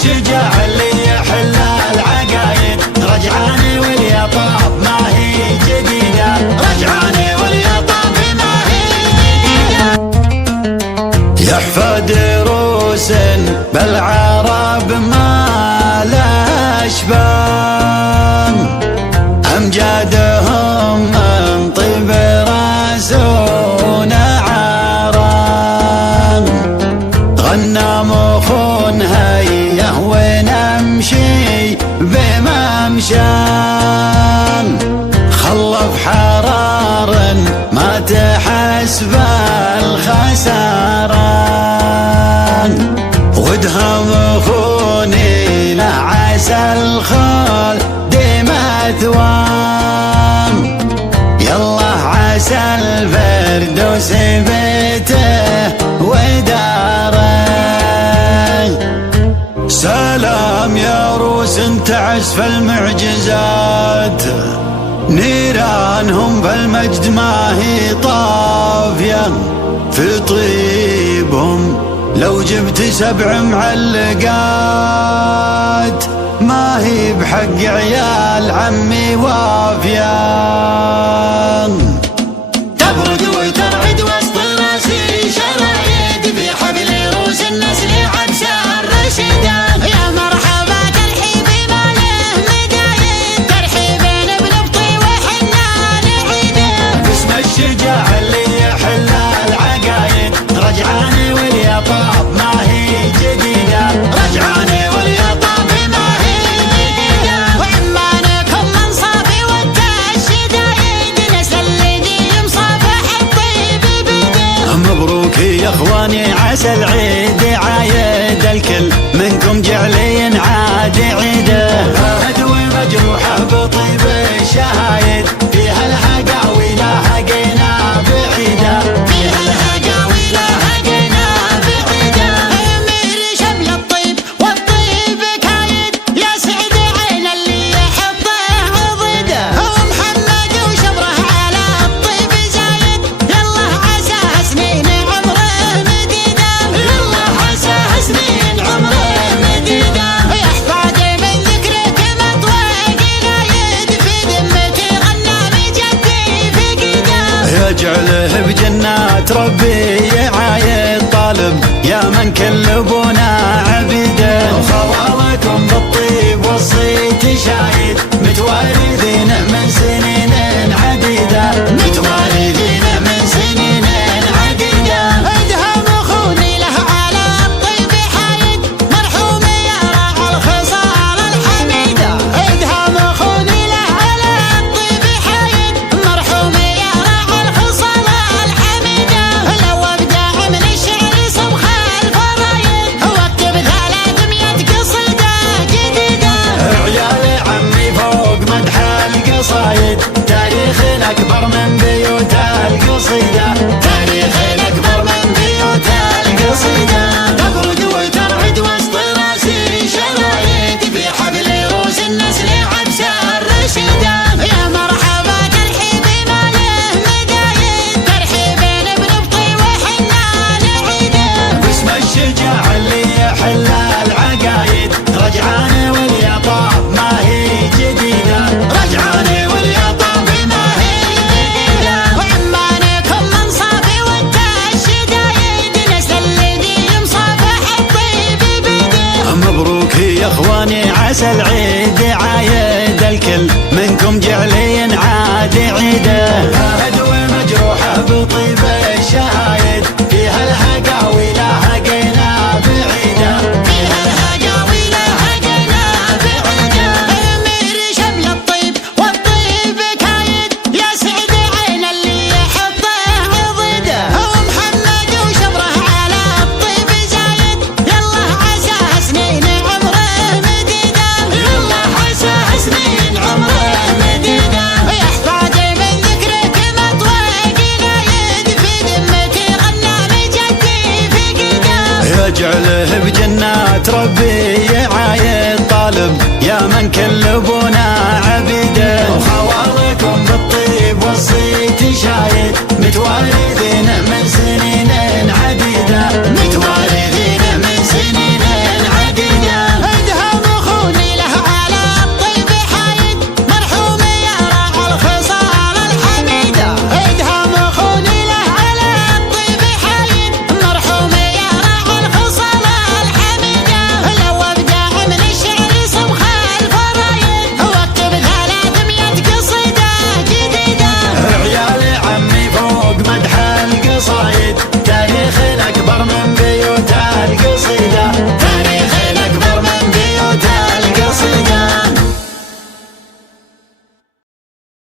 الشجاع اللي يحل العقايد، رجعاني واليطاب ما هي جديدة، رجعاني واليطاب ما هي جديدة. يحفظ روس بالعرب ما لا أشبان، أمجادهم من طيب راسون عاران، غنى مخون هيه ونمشي بممشان، خلف حرار ما تحسب الخسران، ودهم خوني لعسى الخال مثوان، يالله عسى الفردوس بيته وداره. سلام يا روس انتعس في المعجزات، نيرانهم بالمجد ما هي طافية، في طيبهم لو جبت 7 معلقات ما هي بحق عيال عمي وافية. تبرد وترعد وسط راسي شرايد، في حبل روس النسل عبسة الرشيدان، يا مرحبا ترحيب ما له مدايد، ترحيبين بنبطي وحنا نعيده، باسم الشجاع اللي يحل العقايد، رجعاني واليطاب ما هي جديدة، رجعاني واليطاب ما هي جديدة. وعمانكم من صافي والتشدايد، نسل الذي يمصافح الطيب بيده، مبروك يا اخواني عسى العيد عايد، الكل منكم جعلين عاد عيده، هدوي مجروحه بطيب الشهايد، فيها الهقاوي لا هقينا بعيده، فيها الهقاوي لا هقينا بعيده. امير شمل الطيب والطيب كايد، يا سعد عين اللي يحطه ضده، ومحمد وشبره على الطيب زايد، يالله عساه سنين عمره مديده، يالله عساه سنين عمره مديده. يحفظ من ذكرك مطوق قايد، في ذمتي غنى بجدي في قيده، يجعله بجنات ربي يعايد، طالب يا من كل ابونا عبيده، خوالكم بالطيب والصيت شايد، متوارثين من سنين عديده، متوارثين من سنين عديده. ادهم اخوني له على الطيب حايد، مرحوم يا راعي الخصال الحميده، ادهم اخوني له على الطيب حايد، مرحوم يا راعي الخصال الحميده. لو ابدع من الشعر صبخ الفرايد، واكتب 300 قصيده جديده، عيال عمي فوق مدح القصايد، تاريخ اكبر من بيوت القصيده، تاريخ اكبر من بيوت القصيده. تبرد وترعد وسط راسي شرايد، في حبل روس النسل عبسة الرشيدان، يا مرحبا ترحيب ما له مدايد، ترحيبين بنبطي وحنا نعيده، باسم الشجاع اللي يحل العقايد، رجعاني واليطاب ما هي جديدة، رجعاني واليطاب ما هي جديدة. وعمانكم من صافي والتشدايد، نسل الذي يمصافح الطيب بيده، مبروك يا اخواني عسى العيد